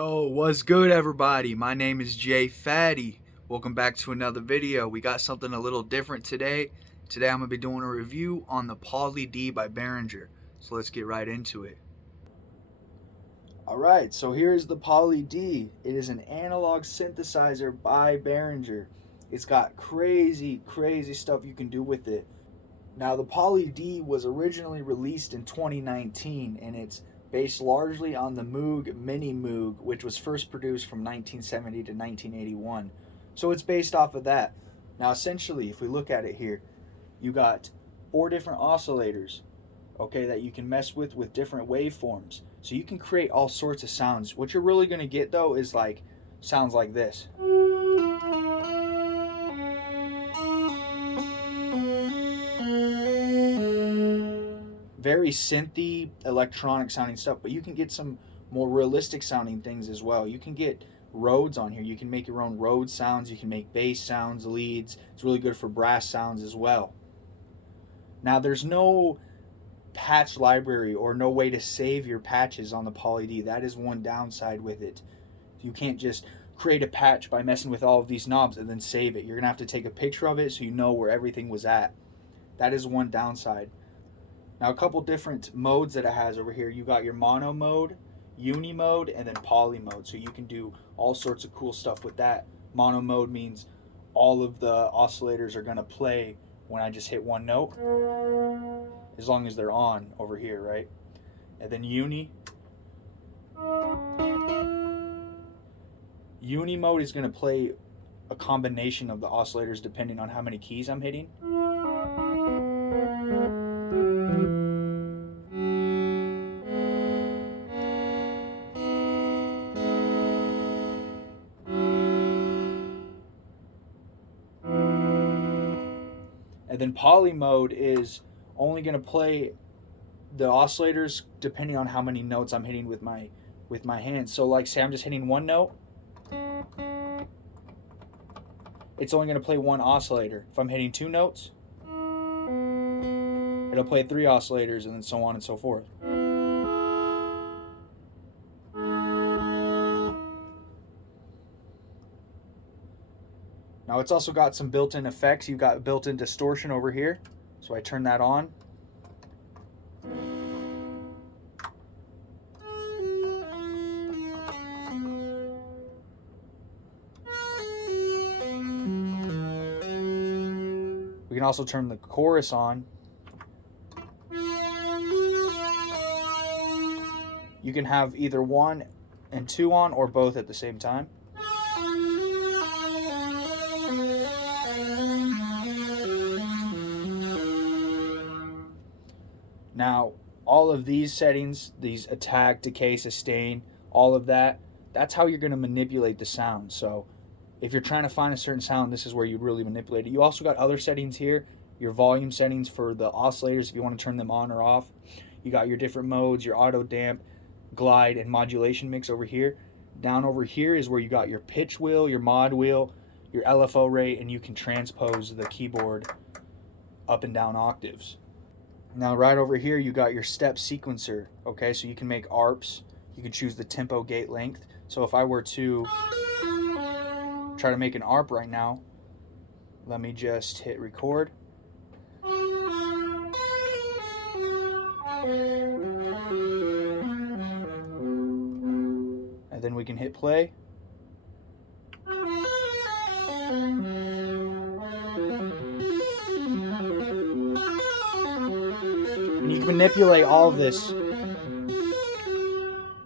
Yo, what's good everybody? My name is Phatty. Welcome back to another video. We got something a little different today. Today I'm going to be doing a review on the Poly D by Behringer. So let's get right into it. Alright, so here's the Poly D. It is an analog synthesizer by Behringer. It's got crazy stuff you can do with it. Now the Poly D was originally released in 2019 and it's based largely on the Moog Mini Moog, which was first produced from 1970 to 1981. So it's based off of that. Now essentially, if we look at it here, you got 4 different oscillators, okay, that you can mess with different waveforms. So you can create all sorts of sounds. What you're really going to get though is like sounds like this. Very synthy, electronic sounding stuff, but you can get some more realistic sounding things as well. You can get Rhodes on here. You can make your own Rhodes sounds. You can make bass sounds, leads. It's really good for brass sounds as well. Now there's no patch library or no way to save your patches on the Poly D. That is one downside with it. You can't just create a patch by messing with all of these knobs and then save it. You're gonna have to take a picture of it so you know where everything was at. That is one downside. Now a couple different modes that it has over here. You got your mono mode, uni mode, and then poly mode. So you can do all sorts of cool stuff with that. Mono mode means all of the oscillators are gonna play when I just hit one note, as long as they're on over here, right? And then uni mode is gonna play a combination of the oscillators depending on how many keys I'm hitting. And then poly mode is only going to play the oscillators depending on how many notes I'm hitting with my hands. So like say I'm just hitting one note, it's only going to play one oscillator. If I'm hitting 2 notes, it'll play 3 oscillators, and then so on and so forth. Now it's also got some built-in effects. You've got built-in distortion over here. So I turn that on. We can also turn the chorus on. You can have either 1 and 2 on or both at the same time. Now, all of these settings, these attack, decay, sustain, all of that, that's how you're going to manipulate the sound. So if you're trying to find a certain sound, this is where you'd really manipulate it. You also got other settings here, your volume settings for the oscillators if you want to turn them on or off. You got your different modes, your auto damp, glide, and modulation mix over here. Down over here is where you got your pitch wheel, your mod wheel, your LFO rate, and you can transpose the keyboard up and down octaves. Now right over here you got your step sequencer, okay, so you can make ARPs. You can choose the tempo gate length. So if I were to try to make an ARP right now, let me just hit record. And then we can hit play. And you can manipulate all of this.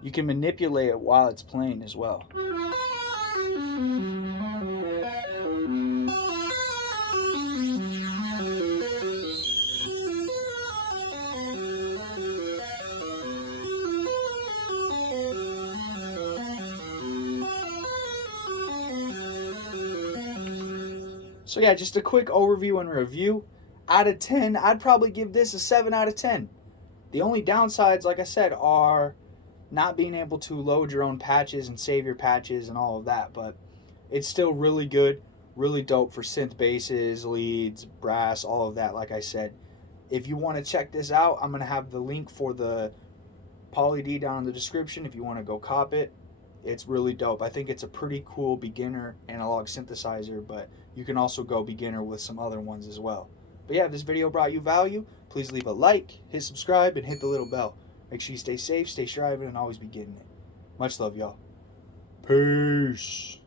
You can manipulate it while it's playing as well. So yeah, just a quick overview and review. Out of 10, I'd probably give this a 7 out of 10. The only downsides, like I said, are not being able to load your own patches and save your patches and all of that, but it's still really good, really dope for synth basses, leads, brass, all of that, like I said. If you want to check this out, I'm going to have the link for the Poly D down in the description if you want to go cop it. It's really dope. I think it's a pretty cool beginner analog synthesizer, but you can also go beginner with some other ones as well. But yeah, if this video brought you value, please leave a like, hit subscribe, and hit the little bell. Make sure you stay safe, stay striving, and always be getting it. Much love, y'all. Peace.